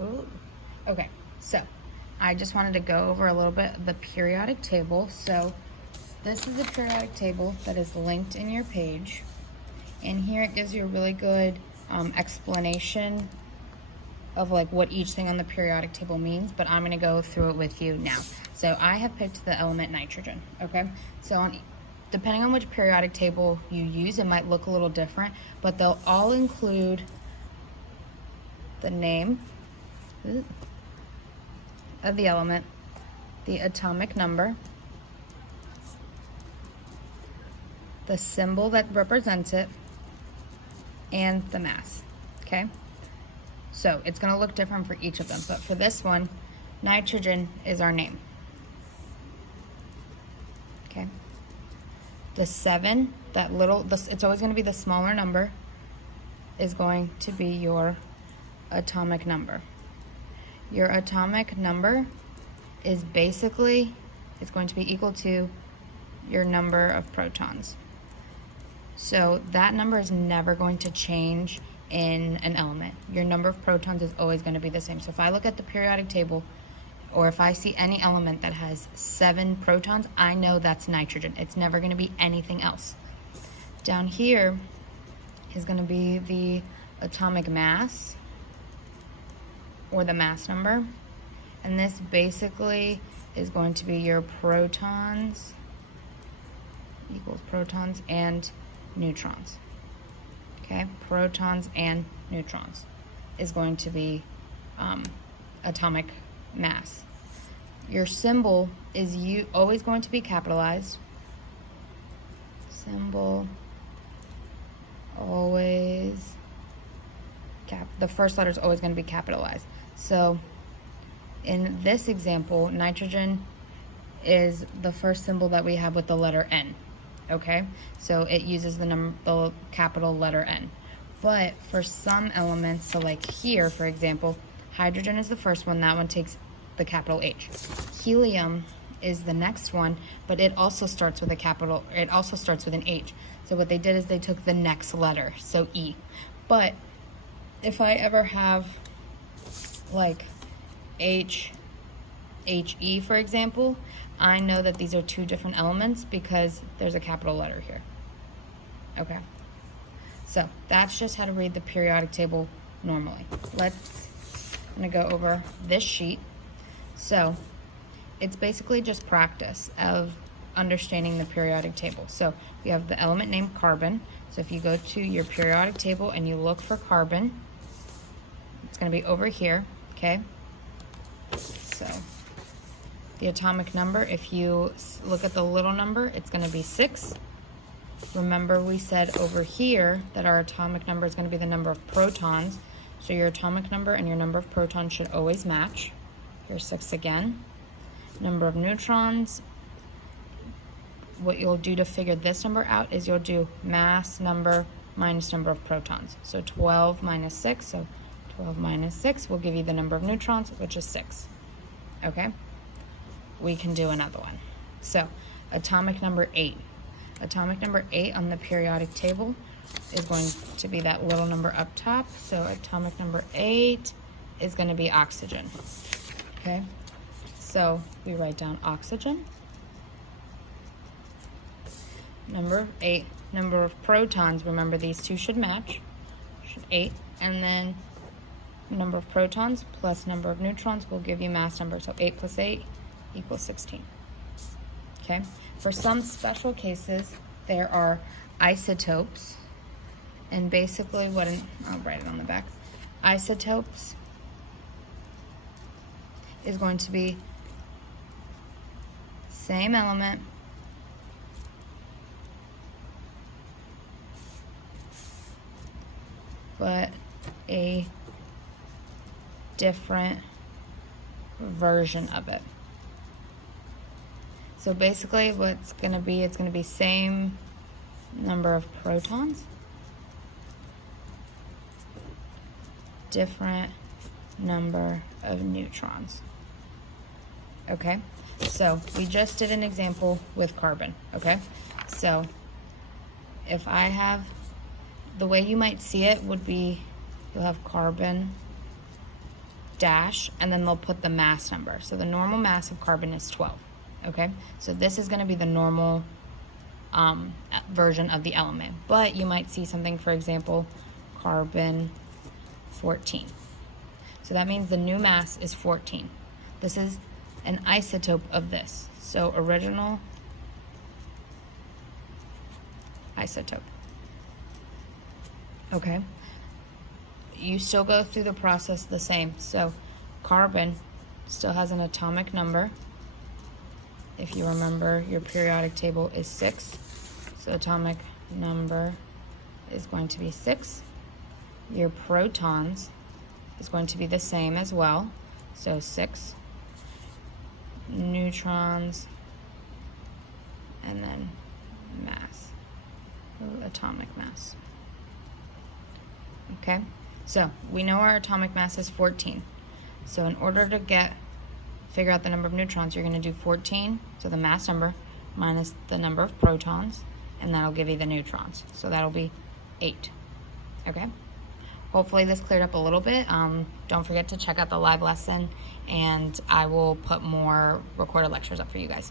Ooh. Okay, so I just wanted to go over a little bit of the periodic table. So this is a periodic table that is linked in your page. And here it gives you a really good explanation of like what each thing on the periodic table means, but I'm going to go through it with you now. So I have picked the element nitrogen, okay? So depending on which periodic table you use, it might look a little different, but they'll all include the name of the element, the atomic number, the symbol that represents it, and the mass, okay? So it's going to look different for each of them, but for this one, nitrogen is our name, okay? The 7, it's always going to be the smaller number, is going to be your atomic number. Your atomic number is basically, it's going to be equal to your number of protons. So that number is never going to change in an element. Your number of protons is always going to be the same. So if I look at the periodic table, or if I see any element that has 7 protons, I know that's nitrogen. It's never going to be anything else. Down here is going to be the atomic mass, or the mass number. And this basically is going to be your protons equals protons and neutrons. Okay, protons and neutrons is going to be atomic mass. Your symbol is always going to be capitalized. Symbol always the first letter is always going to be capitalized. So in this example, nitrogen is the first symbol that we have with the letter N. Okay, so it uses the capital letter N. But for some elements, so like here, for example, hydrogen is the first one. That one takes the capital H. Helium is the next one, but it also starts with it also starts with an H. So what they did is they took the next letter, so E. But if I ever have like HE, for example, I know that these are 2 different elements because there's a capital letter here. Okay, so that's just how to read the periodic table normally. I'm gonna go over this sheet. So it's basically just practice of understanding the periodic table. So we have the element named carbon. So if you go to your periodic table and you look for carbon, it's gonna be over here, okay? So the atomic number, if you look at the little number, it's going to be 6. Remember we said over here that our atomic number is going to be the number of protons. So your atomic number and your number of protons should always match. Here's 6 again. Number of neutrons. What you'll do to figure this number out is you'll do mass number minus number of protons. So 12 minus 6, so 12 minus 6 will give you the number of neutrons, which is 6. Okay? We can do another one. So atomic number 8. Atomic number 8 on the periodic table is going to be that little number up top. So atomic number 8 is going to be oxygen. Okay? So we write down oxygen. Number 8. Number of protons, remember these 2 should match. 8. And then number of protons plus number of neutrons will give you mass number. So 8 plus 8 equals 16. Okay? For some special cases, there are isotopes. And basically I'll write it on the back. Isotopes is going to be same element, but a different version of it. So basically it's going to be same number of protons, different number of neutrons. Okay, so we just did an example with carbon. Okay, so if I have, the way you might see it would be, you'll have carbon dash, and then they'll put the mass number. So the normal mass of carbon is 12. Okay, so this is going to be the normal version of the element. But you might see something, for example, carbon 14. So that means the new mass is 14. This is an isotope of this. So original isotope. Okay. You still go through the process the same. So carbon still has an atomic number. If you remember, your periodic table is 6. So atomic number is going to be 6. Your protons is going to be the same as well. So 6. Neutrons, and then mass, atomic mass. Okay, so we know our atomic mass is 14. So in order to figure out the number of neutrons, you're going to do 14, so the mass number, minus the number of protons, and that'll give you the neutrons. So that'll be 8. Okay? Hopefully this cleared up a little bit. Don't forget to check out the live lesson, and I will put more recorded lectures up for you guys.